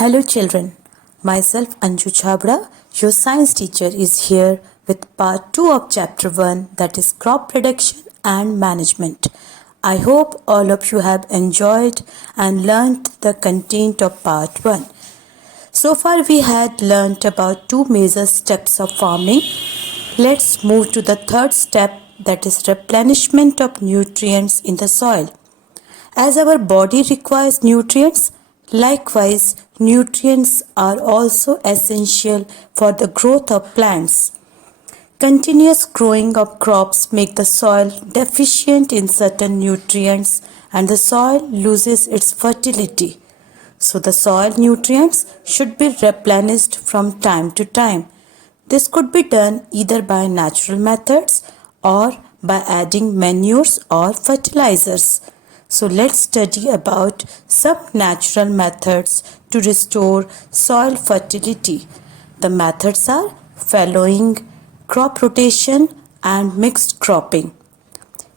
Hello children, myself Anju Chabra, your science teacher is here with part 2 of chapter 1, that is crop production and management. I hope all of you have enjoyed and learnt the content of part 1. So far we had learnt about two major steps of farming. Let's move to the third step, that is replenishment of nutrients in the soil. As our body requires nutrients, likewise, nutrients are also essential for the growth of plants. Continuous growing of crops make the soil deficient in certain nutrients and the soil loses its fertility. So the soil nutrients should be replenished from time to time. This could be done either by natural methods or by adding manures or fertilizers. So let's study about some natural methods to restore soil fertility. The methods are fallowing, crop rotation and mixed cropping.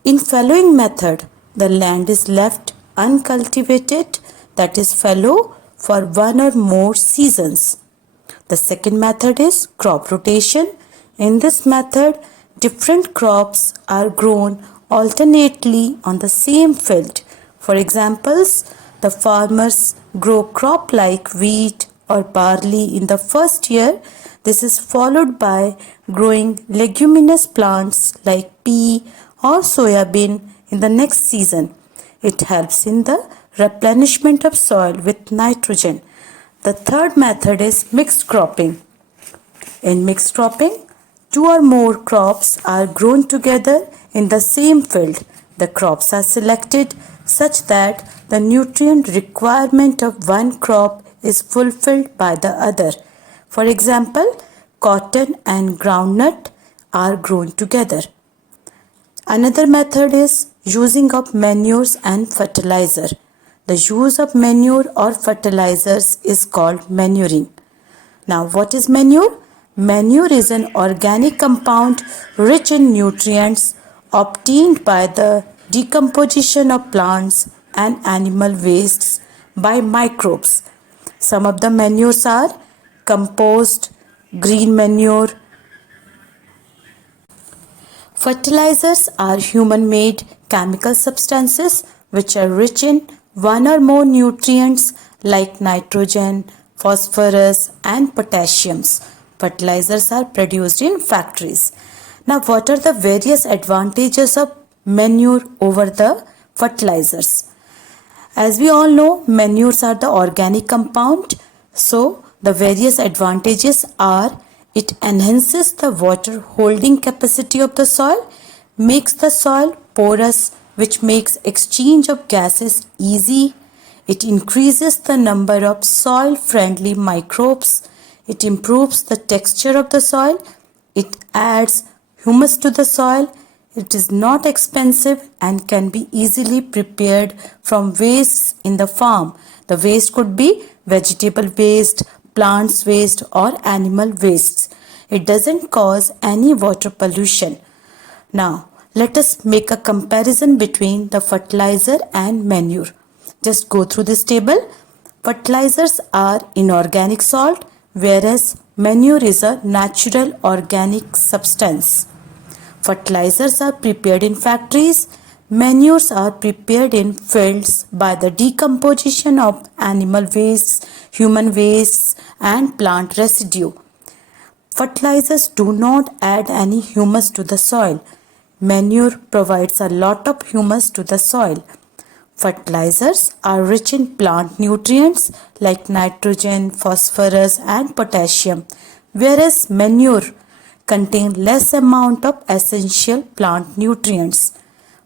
In fallowing method, the land is left uncultivated, that is fallow, for one or more seasons. The second method is crop rotation. In this method, different crops are grown alternately on the same field. For examples, the farmers grow crop like wheat or barley in the first year. This is followed by growing leguminous plants like pea or soybean in the next season. It helps in the replenishment of soil with nitrogen. The third method is mixed cropping. In mixed cropping, two or more crops are grown together in the same field. The crops are selected such that the nutrient requirement of one crop is fulfilled by the other. For example, cotton and groundnut are grown together. Another method is using of manures and fertilizer. The use of manure or fertilizers is called manuring. Now, what is manure? Manure is an organic compound rich in nutrients obtained by the decomposition of plants and animal wastes by microbes. Some of the manures are compost, green manure. Fertilizers are human-made chemical substances which are rich in one or more nutrients like nitrogen, phosphorus and potassiums. Fertilizers are produced in factories. Now, what are the various advantages of manure over the fertilizers? As we all know, manures are the organic compound. So, the various advantages are it enhances the water holding capacity of the soil, makes the soil porous, which makes exchange of gases easy. It increases the number of soil-friendly microbes. It improves the texture of the soil. It adds humus to the soil. It is not expensive and can be easily prepared from wastes in the farm. The waste could be vegetable waste, plants waste or animal wastes. It doesn't cause any water pollution. Now, let us make a comparison between the fertilizer and manure. Just go through this table. Fertilizers are inorganic salt, whereas manure is a natural organic substance. Fertilizers are prepared in factories. Manures are prepared in fields by the decomposition of animal wastes, human wastes and plant residue. Fertilizers do not add any humus to the soil. Manure provides a lot of humus to the soil. Fertilizers are rich in plant nutrients like nitrogen, phosphorus and potassium, whereas manure contain less amount of essential plant nutrients.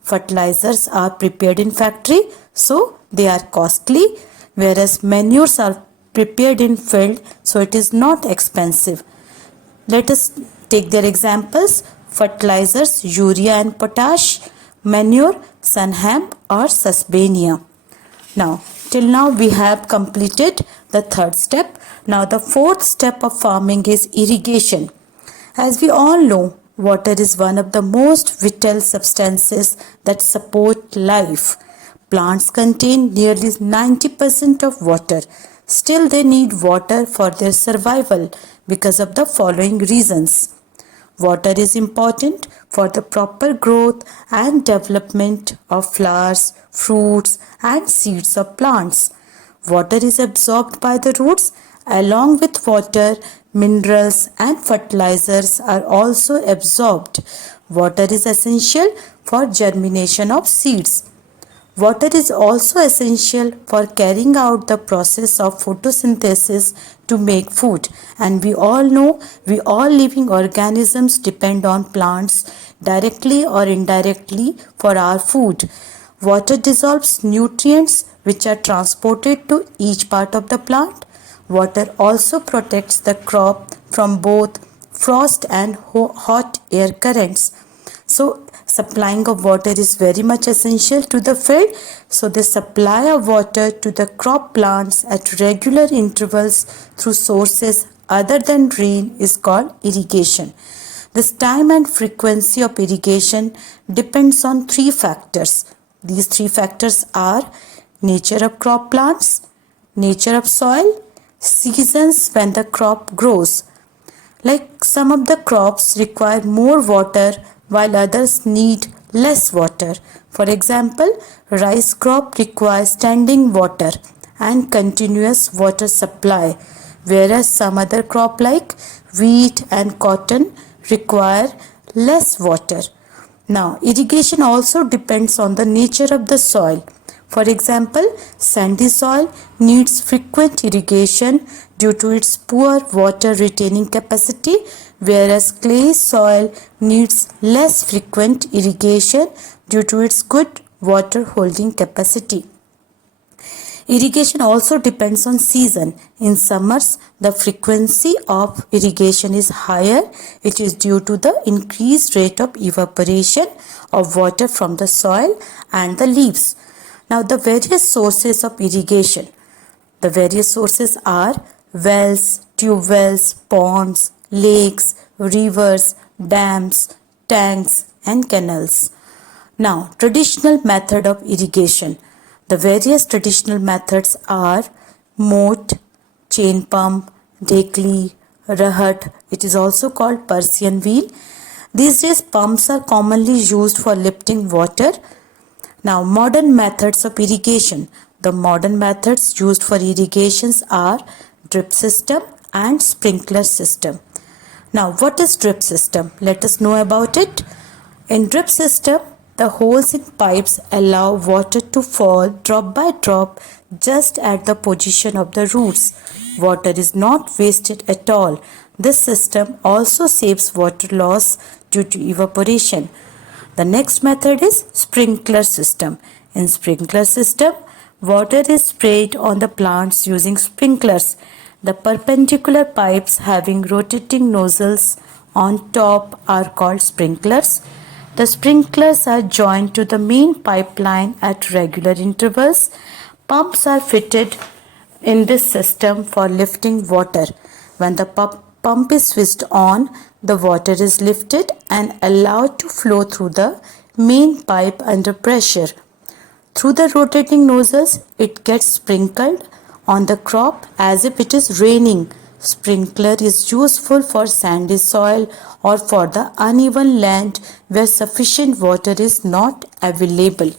Fertilizers are prepared in factory, so they are costly, whereas manures are prepared in field, so it is not expensive. Let us take their examples. Fertilizers, urea and potash, manure, Sunham or Susbania. Now, till now we have completed the third step. Now the fourth step of farming is irrigation. As we all know, water is one of the most vital substances that support life. Plants contain nearly 90% of water. Still, they need water for their survival because of the following reasons. Water is important for the proper growth and development of flowers, fruits, and seeds of plants. Water is absorbed by the roots. Along with water, minerals and fertilizers are also absorbed. Water is essential for germination of seeds. Water is also essential for carrying out the process of photosynthesis to make food. And we all know all living organisms depend on plants directly or indirectly for our food. Water dissolves nutrients which are transported to each part of the plant. Water also protects the crop from both frost and hot air currents. So, supplying of water is very much essential to the field. So, the supply of water to the crop plants at regular intervals through sources other than rain is called irrigation. This time and frequency of irrigation depends on three factors. These three factors are nature of crop plants, nature of soil, seasons when the crop grows. Like some of the crops require more water while others need less water. For example, rice crop requires standing water and continuous water supply, whereas some other crop like wheat and cotton require less water. Now, irrigation also depends on the nature of the soil. For example, sandy soil needs frequent irrigation due to its poor water retaining capacity, whereas clay soil needs less frequent irrigation due to its good water holding capacity. Irrigation also depends on season. In summers, the frequency of irrigation is higher. It is due to the increased rate of evaporation of water from the soil and the leaves. Now, the various sources of irrigation. The various sources are wells, tube wells, ponds, lakes, rivers, dams, tanks, and canals. Now, traditional method of irrigation. The various traditional methods are moat, chain pump, dekli, rahat. It is also called Persian wheel. These days, pumps are commonly used for lifting water. Now, modern methods of irrigation. The modern methods used for irrigations are drip system and sprinkler system. Now, what is drip system? Let us know about it. In drip system, the holes in pipes allow water to fall drop by drop just at the position of the roots. Water is not wasted at all. This system also saves water loss due to evaporation. The next method is sprinkler system. In sprinkler system, water is sprayed on the plants using sprinklers. The perpendicular pipes having rotating nozzles on top are called sprinklers. The sprinklers are joined to the main pipeline at regular intervals. Pumps are fitted in this system for lifting water. When the pump is switched on, the water is lifted and allowed to flow through the main pipe under pressure. Through the rotating nozzles, it gets sprinkled on the crop as if it is raining. Sprinkler is useful for sandy soil or for the uneven land where sufficient water is not available.